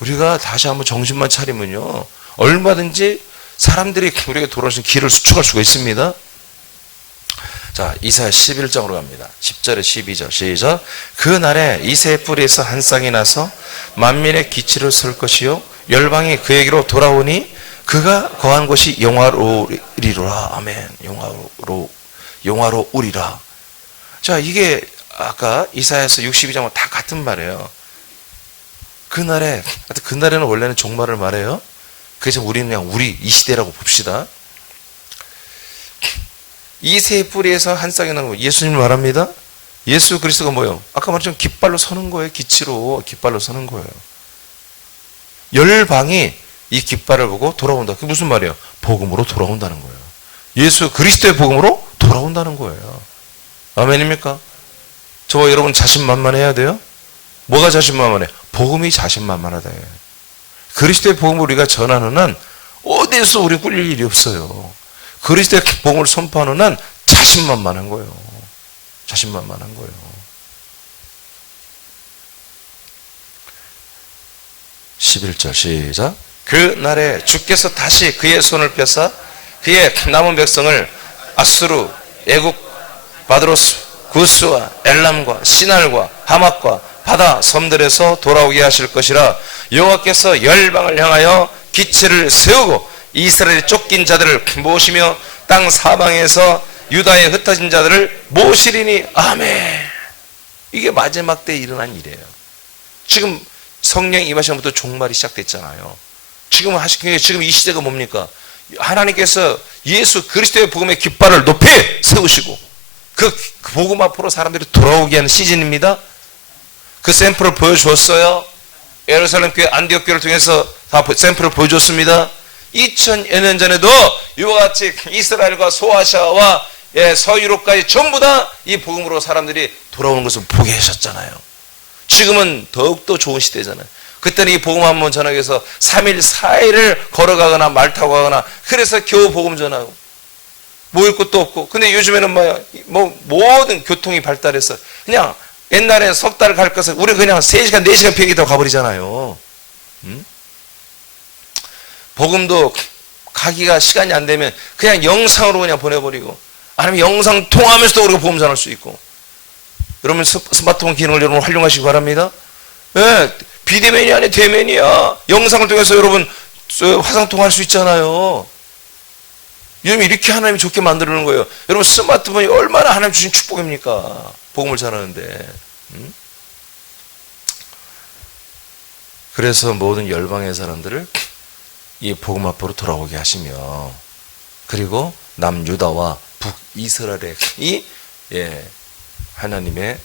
우리가 다시 한번 정신만 차리면요, 얼마든지 사람들이 우리에게 돌아오신 길을 수축할 수가 있습니다. 자, 이사야 11장으로 갑니다. 10절에 12절 시작. 그 날에 이새의 뿌리에서 한 쌍이 나서 만민의 기치를 설 것이요 열방이 그에게로 돌아오니 그가 거한 곳이 영화로우리라. 아멘. 영화로우리라. 자, 이게 아까 이사야서 62장과 다 같은 말이에요. 그날에는 원래는 종말을 말해요. 그래서 우리는 그냥 이 시대라고 봅시다. 이새의 뿌리에서 한 쌍이 나는 거 예수님 말합니다. 예수 그리스도가 뭐예요? 아까 말했지만 깃발로 서는 거예요. 기치로 깃발로 서는 거예요. 열방이 이 깃발을 보고 돌아온다. 그게 무슨 말이에요? 복음으로 돌아온다는 거예요. 예수 그리스도의 복음으로 돌아온다는 거예요. 아멘입니까? 저와 여러분 자신만만해야 돼요? 뭐가 자신만만해? 복음이 자신만만하다. 그리스도의 복음을 우리가 전하는 한 어디에서 우리 꿀릴 일이 없어요. 그리스도의 복음을 선포하는 한 자신만만한 거예요. 자신만만한 거예요. 11절 시작. 그 날에 주께서 다시 그의 손을 펴사 그의 남은 백성을 아수르, 애국, 바드로스, 구스와 엘람과 시날과 하맛과 바다 섬들에서 돌아오게 하실 것이라. 여호와께서 열방을 향하여 기체를 세우고 이스라엘의 쫓긴 자들을 모시며 땅 사방에서 유다의 흩어진 자들을 모시리니. 아멘. 이게 마지막 때에 일어난 일이에요. 지금 성령 임하시면부터 종말이 시작됐잖아요. 지금 이 시대가 뭡니까? 하나님께서 예수 그리스도의 복음의 깃발을 높이 세우시고 그 복음 앞으로 사람들이 돌아오게 하는 시즌입니다. 그 샘플을 보여주었어요. 예루살렘 교회, 안디옥 교회를 통해서 다 샘플을 보여줬습니다. 2000여 년 전에도 이와 같이 이스라엘과 소아시아와 서유럽까지 전부 다 이 복음으로 사람들이 돌아오는 것을 보게 하셨잖아요. 지금은 더욱더 좋은 시대잖아요. 그때는 이 복음 한번 전하기 위해서 3일, 4일을 걸어가거나 말 타고 가거나 그래서 겨우 복음 전하고 먹을 것도 없고. 근데 요즘에는 모든 교통이 발달해서 그냥 옛날에 석 달 갈 것을 우리 그냥 3시간, 4시간 비행기 타고 가버리잖아요. 복음도 가기가 시간이 안 되면 그냥 영상으로 그냥 보내버리고 아니면 영상 통화하면서도 우리가 복음 전할 수 있고. 여러분 스마트폰 기능을 여러분 활용하시기 바랍니다. 비대면이 아니라 대면이야. 영상을 통해서 여러분 화상 통화할 수 있잖아요. 요즘 이렇게 하나님이 좋게 만드는 거예요. 여러분 스마트폰이 얼마나 하나님 주신 축복입니까? 복음을 전하는데. 그래서 모든 열방의 사람들을 이 복음 앞으로 돌아오게 하시며, 그리고 남유다와 북이스라엘의 이 하나님의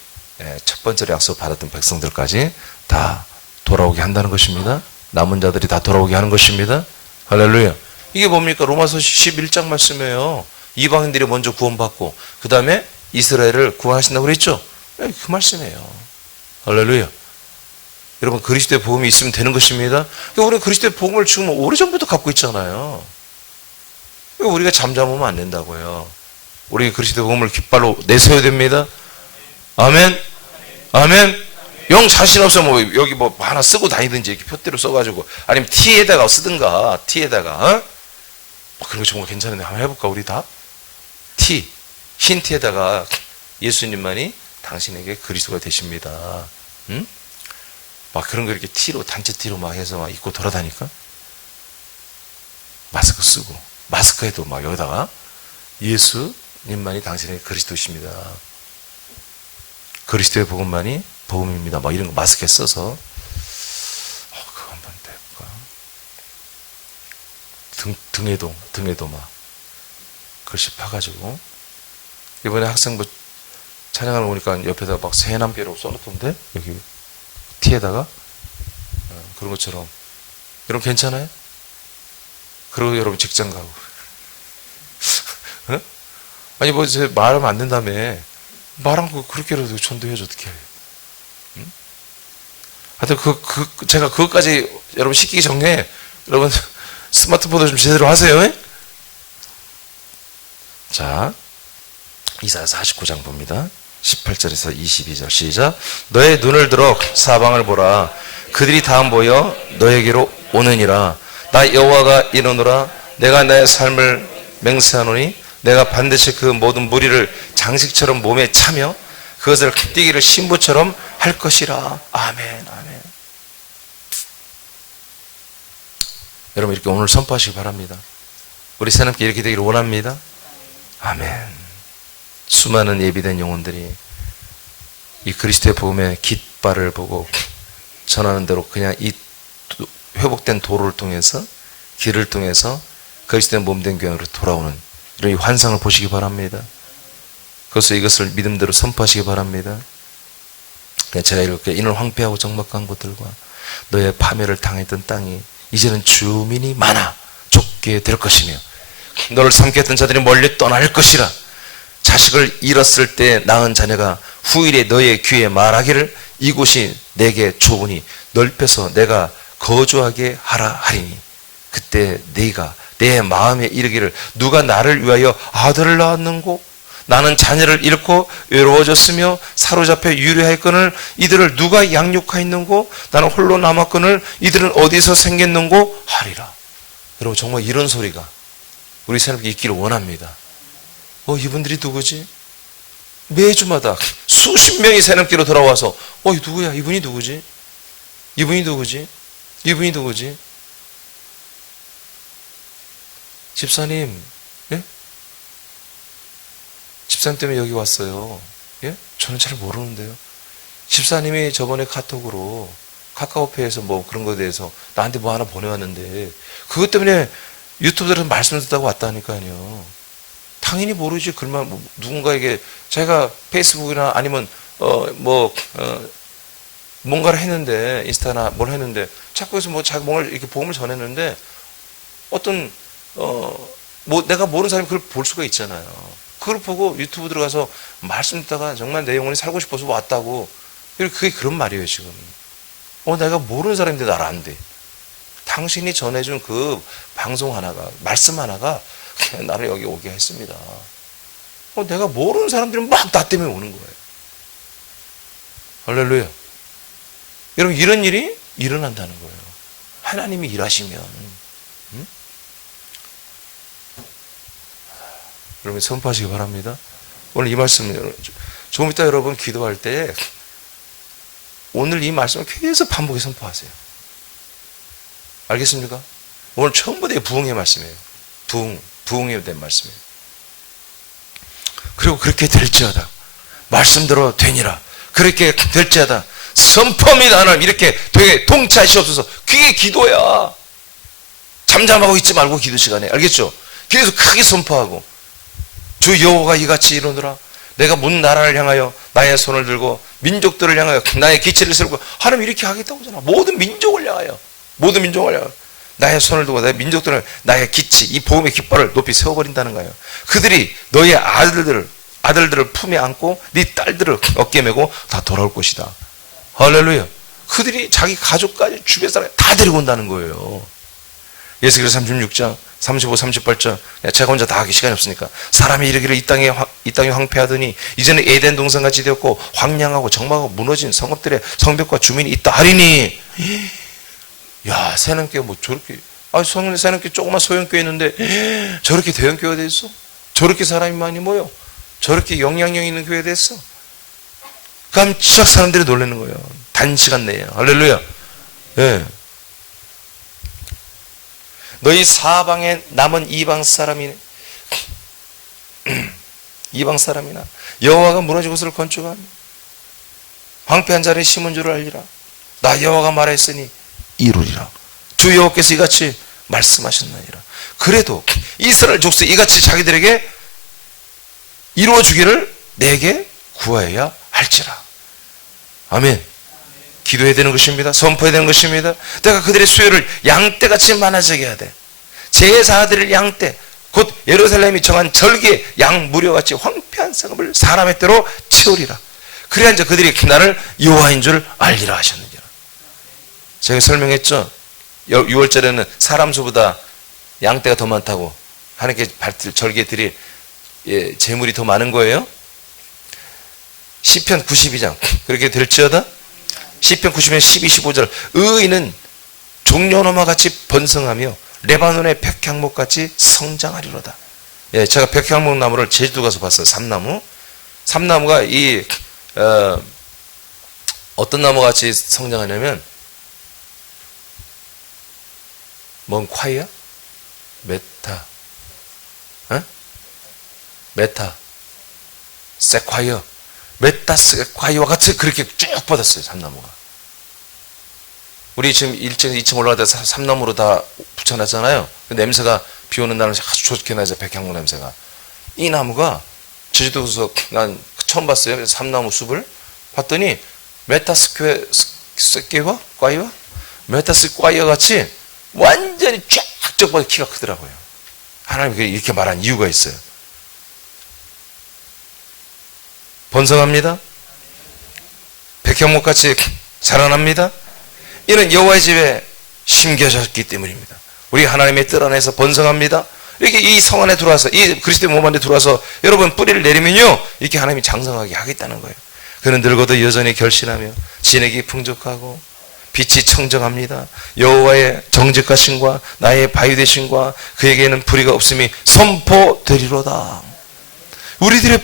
첫 번째로 약속 받았던 백성들까지 다 돌아오게 한다는 것입니다. 남은 자들이 다 돌아오게 하는 것입니다. 할렐루야. 이게 뭡니까? 로마서 11장 말씀이에요. 이방인들이 먼저 구원받고 그 다음에 이스라엘을 구원하신다고 그랬죠? 그 말씀이에요. 할렐루야. 여러분 그리스도의 복음이 있으면 되는 것입니다. 우리가 그리스도의 복음을 지금 오래전부터 갖고 있잖아요. 우리가 잠잠하면 안 된다고요. 우리 그리스도의 복음을 깃발로 내세워야 됩니다. 아멘. 아멘. 영 자신 없어 여기 하나 쓰고 다니든지 이렇게 표대로 써가지고 아니면 티에다가 쓰든가 티에다가 그런 거 정말 괜찮은데 한번 해볼까 우리 다? 흰 티에다가 예수님만이 당신에게 그리스도가 되십니다. 응? 막 그런 거 이렇게 티로 단체 티로 막 해서 막 입고 돌아다니까 마스크 쓰고 마스크에도 막 여기다가 예수님만이 당신에게 그리스도십니다. 그리스도의 복음만이 복음입니다. 막 이런 거 마스크에 써서 그거 한번 해볼까? 등에도 막 글씨 파가지고 이번에 학생부 찬양하러 오니까 옆에다 막 새남개로 써놓던데 여기 티에다가 그런 것처럼 여러분 괜찮아요? 그리고 여러분 직장 가고 어? 아니 제 말하면 안 된다며 말한 거 그렇게라도 전도해야지 어떻게 해요? 응? 하여튼 제가 그것까지 여러분 시키기 전에 여러분 스마트폰도 좀 제대로 하세요. 에? 자 이사야 49장 봅니다. 18절에서 22절 시작. 너의 눈을 들어 사방을 보라. 그들이 다 모여 너에게로 오느니라. 나 여호와가 이르노라. 내가 내 삶을 맹세하노니 내가 반드시 그 모든 무리를 장식처럼 몸에 차며 그것을 띠기를 신부처럼 할 것이라. 아멘. 아멘. 여러분 이렇게 오늘 선포하시기 바랍니다. 우리 새남께 이렇게 되기를 원합니다. 아멘. 수많은 예비된 영혼들이 이 그리스도의 복음의 깃발을 보고 전하는 대로 그냥 이 회복된 도로를 통해서 길을 통해서 그리스도의 몸된 교회로 돌아오는 이런 환상을 보시기 바랍니다. 그래서 이것을 믿음대로 선포하시기 바랍니다. 제가 이렇게 이는 황폐하고 적막한 곳들과 너의 파멸을 당했던 땅이 이제는 주민이 많아 좁게 될 것이며 너를 삼켰던 자들이 멀리 떠날 것이라. 자식을 잃었을 때 낳은 자녀가 후일에 너의 귀에 말하기를 이곳이 내게 좁으니 넓혀서 내가 거주하게 하라 하리니 그때 네가 내 마음에 이르기를 누가 나를 위하여 아들을 낳았는고 나는 자녀를 잃고 외로워졌으며 사로잡혀 유리하였거늘 이들을 누가 양육하였는고 나는 홀로 남았거늘 이들은 어디서 생겼는고 하리라. 여러분 정말 이런 소리가 우리 새롭게 있기를 원합니다. 이분들이 누구지? 매주마다 수십 명이 새넘기로 돌아와서 이 누구야? 이분이 누구지? 이분이 누구지? 이분이 누구지? 집사님, 예? 집사님 때문에 여기 왔어요. 예? 저는 잘 모르는데요. 집사님이 저번에 카톡으로 카카오페이에서 그런 거에 대해서 나한테 하나 보내왔는데 그것 때문에 유튜브들은 말씀을 듣다고 왔다니까요. 당연히 모르지. 그러면 누군가에게 제가 페이스북이나 아니면 뭔가를 했는데 인스타나 뭘 했는데 자꾸 해서 자기 뭔가를 이렇게 복음을 전했는데 어떤 내가 모르는 사람이 그걸 볼 수가 있잖아요. 그걸 보고 유튜브 들어가서 말씀 듣다가 정말 내 영혼이 살고 싶어서 왔다고. 그게 그런 말이에요 지금. 내가 모르는 사람인데 나를 안 돼. 당신이 전해준 그 방송 하나가 말씀 하나가 나를 여기 오게 했습니다. 내가 모르는 사람들은 막 나 때문에 오는 거예요. 할렐루야. 여러분 이런 일이 일어난다는 거예요. 하나님이 일하시면. 응? 여러분 선포하시기 바랍니다. 오늘 이 말씀 조금 이따 여러분 기도할 때 오늘 이 말씀을 계속 반복해 선포하세요. 알겠습니까? 오늘 처음부터 부흥의 말씀이에요. 부흥. 부흥에 대한 말씀이에요. 그리고 그렇게 될지어다. 말씀대로 되니라. 그렇게 될지어다. 선포합니다. 하나님 이렇게 되게 통치하시옵소서. 그게 기도야. 잠잠하고 있지 말고 기도 시간에. 알겠죠? 그래서 크게 선포하고 주 여호와가 이같이 이루노라. 내가 문 나라를 향하여 나의 손을 들고 민족들을 향하여 나의 기치를 세우고 하나님 이렇게 하겠다고 하잖아. 모든 민족을 향하여 나의 손을 두고 나의 민족들을 나의 기치 이 복음의 깃발을 높이 세워버린다는 거예요. 그들이 너의 아들들을 품에 안고 네 딸들을 어깨에 메고 다 돌아올 것이다. 할렐루야. 그들이 자기 가족까지 주변 사람 다 데리고 온다는 거예요. 예수께서 36장 35, 38절 제가 혼자 다 하기 시간이 없으니까 사람이 이르기를 이 땅이 황폐하더니 이제는 에덴 동산같이 되었고 황량하고 정막하고 무너진 성읍들의 성벽과 주민이 있다 하리니. 야, 새는교회 뭐 저렇게 새는교회 조그만 소형교회 있는데 저렇게 대형교회가 됐어? 저렇게 사람이 많이 모여? 저렇게 영향력 있는 교회가 됐어? 깜짝 사람들이 놀라는 거예요. 단시간 내에. 할렐루야. 예. 너희 사방에 남은 이방 사람이나 여호와가 무너진 곳을 건축하며 황폐한 자리에 심은 줄을 알리라. 나 여호와가 말했으니 이루리라. 주 여호와께서 이같이 말씀하셨느니라. 그래도 이스라엘 족속 이같이 자기들에게 이루어 주기를 내게 구하여야 할지라. 아멘. 기도해야 되는 것입니다. 선포해야 되는 것입니다. 내가 그들의 수요를 양떼같이 많아지게 해야 돼. 제사들을 양떼, 곧 예루살렘이 정한 절기의 양 무료같이 황폐한 성읍을 사람의 때로 채우리라. 그래야 이제 그들이 나를 여호와인 줄 알리라 하셨느니라. 제가 설명했죠. 6월절에는 사람 수보다 양떼가 더 많다고 하나님께 받을 절기에 드릴 재물이 더 많은 거예요. 시편 92장 그렇게 될지어다. 시편 90편 12, 15절 의인은 종려나무와 같이 번성하며 레바논의 백향목 같이 성장하리로다. 예, 제가 백향목 나무를 제주도 가서 봤어요. 삼나무가 어떤 나무 같이 성장하냐면 뭔 콰이야? 메타세콰이어 같이 그렇게 쭉 뻗었어요. 삼나무가. 우리 지금 1층, 2층 올라갈 때 삼나무로 다 붙여놨잖아요. 그 냄새가 비 오는 날은 아주 좋게 나죠. 백향목 냄새가. 이 나무가 제주도에서 난 처음 봤어요. 삼나무 숲을 봤더니 메타세콰이어 같이 완전히 쫙쫙 뻗어 키가 크더라고요. 하나님이 이렇게 말한 이유가 있어요. 번성합니다. 백향목같이 자라납니다. 이는 여호와의 집에 심겨졌기 때문입니다. 우리 하나님의 뜻 안에서 번성합니다. 이렇게 이 성 안에 들어와서 이 그리스도의 몸 안에 들어와서 여러분 뿌리를 내리면요 이렇게 하나님이 장성하게 하겠다는 거예요. 그는 늙어도 여전히 결실하며 진액이 풍족하고 빛이 청정합니다. 여호와의 정직하심과 나의 바위 되심과 그에게는 불의가 없음이 선포되리로다. 우리들의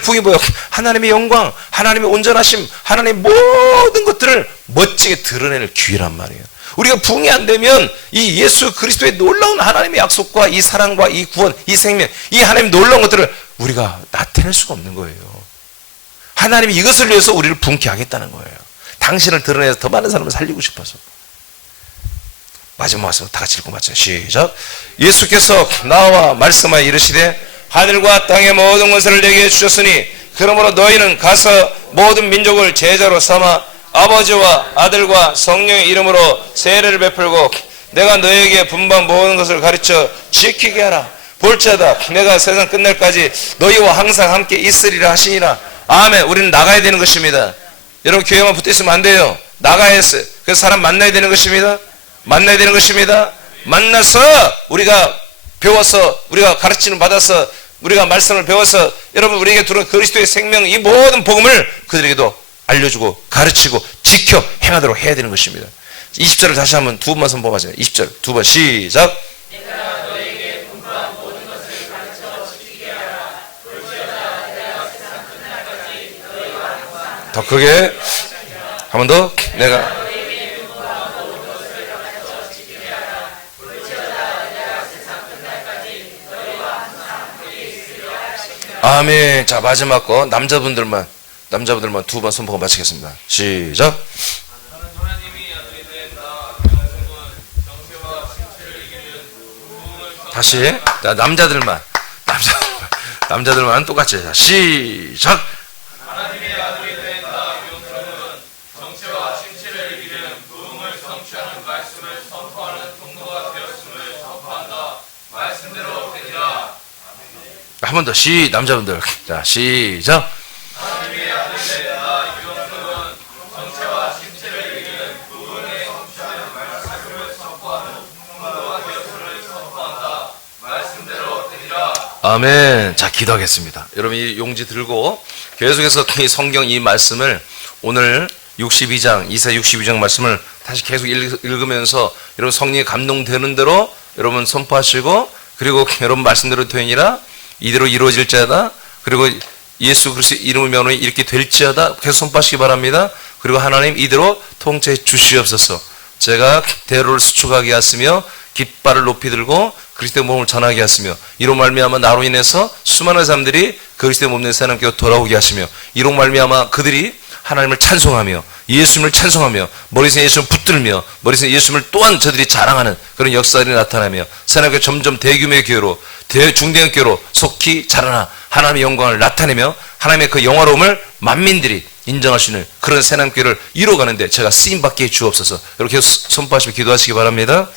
부흥이 뭐예요? 하나님의 영광, 하나님의 온전하심, 하나님의 모든 것들을 멋지게 드러내는 기회란 말이에요. 우리가 부흥이 안 되면 이 예수 그리스도의 놀라운 하나님의 약속과 이 사랑과 이 구원, 이 생명, 이 하나님의 놀라운 것들을 우리가 나타낼 수가 없는 거예요. 하나님이 이것을 위해서 우리를 부흥케 하겠다는 거예요. 당신을 드러내서 더 많은 사람을 살리고 싶어서. 마지막 말씀 다 같이 읽고 맞죠? 시작. 예수께서 나와 말씀하여 이르시되 하늘과 땅의 모든 것을 내게 주셨으니 그러므로 너희는 가서 모든 민족을 제자로 삼아 아버지와 아들과 성령의 이름으로 세례를 베풀고 내가 너희에게 분반 모든 것을 가르쳐 지키게 하라. 볼지어다 내가 세상 끝날까지 너희와 항상 함께 있으리라 하시니라. 아멘. 우리는 나가야 되는 것입니다. 여러분 교회만 붙어 있으면 안 돼요. 나가야 했어요. 그래서 사람 만나야 되는 것입니다. 만나서 우리가 배워서 우리가 가르침을 받아서 우리가 말씀을 배워서 여러분 우리에게 들어온 그리스도의 생명 이 모든 복음을 그들에게도 알려주고 가르치고 지켜 행하도록 해야 되는 것입니다. 20절을 다시 한번 두 번만 선포하세요. 20절 두 번 시작. 내가 너에게 분부한 모든 것을 가르쳐 지키게 하라. 볼지어다 내가 세상 끝날까지 너희와 항상 더 크게 한 번 더. 내가 아멘. 자, 마지막 거 남자분들만 두 번 선포가 마치겠습니다. 시작. 다시. 자, 남자들만 똑같이. 자, 시작. 한 번 더. 남자분들. 자, 시작. 아멘. 자, 기도하겠습니다. 여러분 이 용지 들고 계속해서 이 성경 이 말씀을 오늘 62장, 이사 62장 말씀을 다시 계속 읽으면서 여러분 성령이 감동되는 대로 여러분 선포하시고, 그리고 여러분 말씀대로 되니라 이대로 이루어질지어다, 그리고 예수 그리스도의 이름을 명하노니 이렇게 될지어다 계속 선포하시기 바랍니다. 그리고 하나님 이대로 통치해 주시옵소서. 제가 대로를 수축하게 하시며 깃발을 높이 들고 그리스도의 몸을 전하게 하시며, 이로 말미암아 나로 인해서 수많은 사람들이 그리스도의 몸 된 하나님께로 돌아오게 하시며, 이로 말미암아 그들이 하나님을 찬송하며 예수님을 찬송하며 머리에서 예수님을 붙들며 머리에서 예수님을 또한 저들이 자랑하는 그런 역사들이 나타나며, 하나님께 점점 대규모의 교회로 중대형 교회로 속히 자라나 하나님의 영광을 나타내며 하나님의 그 영화로움을 만민들이 인정할 수 있는 그런 새하나님 교회를 이루어가는데 제가 쓰임받게 해 주옵소서. 이렇게 선포하시며 기도하시기 바랍니다.